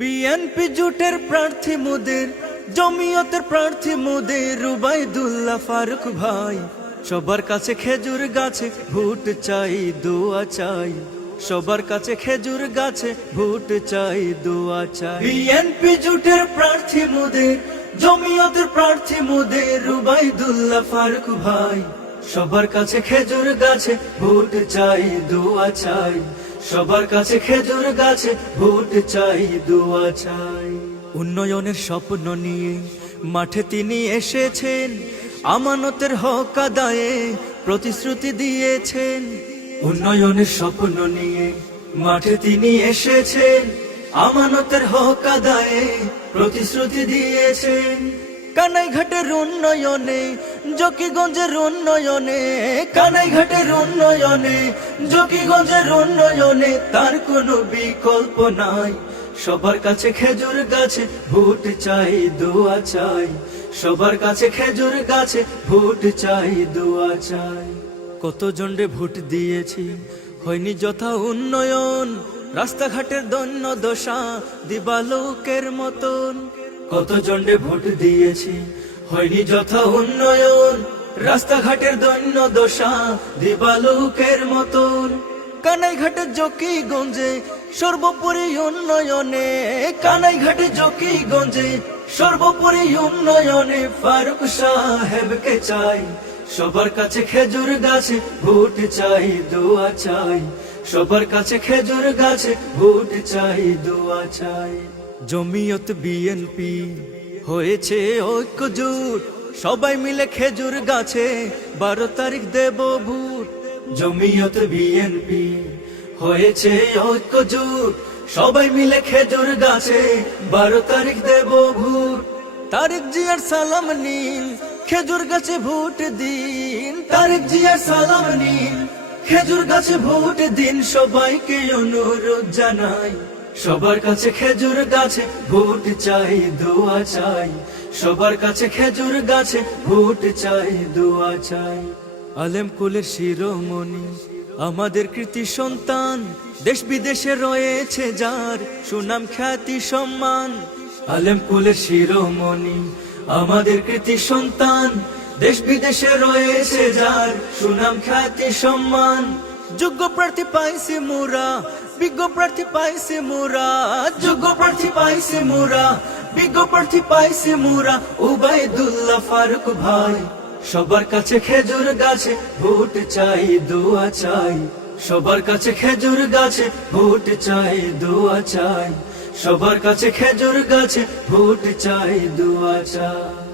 BNP জোটের প্রার্থী মোদের, জমিয়তের প্রার্থী মোদের, রুবাইদুল্লাহ ফারুক ভাই। সবার কাছে খেজুর গাছে ভোট চাই, দোয়া চাই। সবার কাছে খেজুর গাছে ভোট চাই, দোয়া চাই। বিএনপি জোটের প্রার্থী মোদের, জমিয়তের প্রার্থী মোদের, রুবাইদুল্লাহ ফারুক ভাই। সবার কাছে খেজুর গাছে ভোট চাই, দোয়া চাই। সবার কাছে খেজুর গাছে ভোট চাই, দোয়া চাই। উন্নয়নের স্বপ্ন নিয়ে মাঠে তিনি এসেছেন, আমানতের হক আদায়ে প্রতিশ্রুতি দিয়েছেন। উন্নয়নের স্বপ্ন নিয়ে মাঠে তিনি এসেছেন, আমানতের হক আদায়ে প্রতিশ্রুতি দিয়েছেন। কানাইঘাটের উন্নয়নে, জকিগঞ্জের উন্নয়নে, কানাইঘাটের উন্নয়নে, জকিগঞ্জের উন্নয়নে তার কোনো বিকল্প নাই। সবার কাছে খেজুর গাছে ভোট চাই, দোয়া চাই। সবার কাছে খেজুর গাছে ভোট চাই, দোয়া চাই। কত জনরে ভোট দিয়েছি, হয়নি যথা উন্নয়ন। রাস্তাঘাটের দৈন্য দশা দিবালোকের মতন। কত জনরে ভোট দিয়েছি, হয়নি যথা উন্নয়ন। রাস্তাঘাটের দৈন্য দশা দিবালোকের মতন। কানাইঘাটের জকিগঞ্জে সর্বোপরি উন্নয়নে, কানাইঘাটে জকিগঞ্জে সর্বোপরি উন্নয়নে ফারুক সাহেবকে চাই। সবার কাছে খেজুর গাছে ভোট চাই, দোয়া চাই। সবার কাছে খেজুর গাছে ভোট চাই, দোয়া চাই। জমিয়ত বিএনপি হয়েছে ঐক্যজোট, সবাই মিলে খেজুর গাছে 12 তারিখ দেব ভোট। জমিয়ত বিএনপি হয়েছে ঐক্যজোট, সবাই মিলে খেজুর গাছে 12 তারিখ দেব ভোট। তারেক জিয়ার সালাম নিন, খেজুর গাছে ভোট দিন। তারেক জিয়ার সালাম নিন, খেজুর গাছে ভোট দিন। সবাইকে অনুরোধ জানাই, সবার কাছে খেজুর গাছে ভোট চাই, দোয়া চাই। সবার কাছে খেজুর গাছে ভোট চাই, দোয়া চাই। আলেম কুলের শিরোমণি আমাদের কৃতি সন্তান, দেশ বিদেশে রয়েছে যার সুনাম খ্যাতি সম্মান। আলেম কুলের শিরোমণি আমাদের কৃতি সন্তান, দেশ বিদেশে রয়েছে যার সুনাম খ্যাতি সম্মান। যোগ্য প্রার্থী পাইছে মোরা, বিজ্ঞ প্রার্থী পাইছে মোরা। যোগ্য প্রার্থী পাইছে মোরা, বিজ্ঞ প্রার্থী পাইছে মোরা। উবাইদুল্লাহ ফারুক ভাই। সবার কাছে খেজুর গাছে ভোট চাই, দোয়া চাই। সবার কাছে খেজুর গাছে ভোট চাই, দোয়া চাই। সবার কাছে খেজুর গাছে ভোট চাই, দোয়া চাই।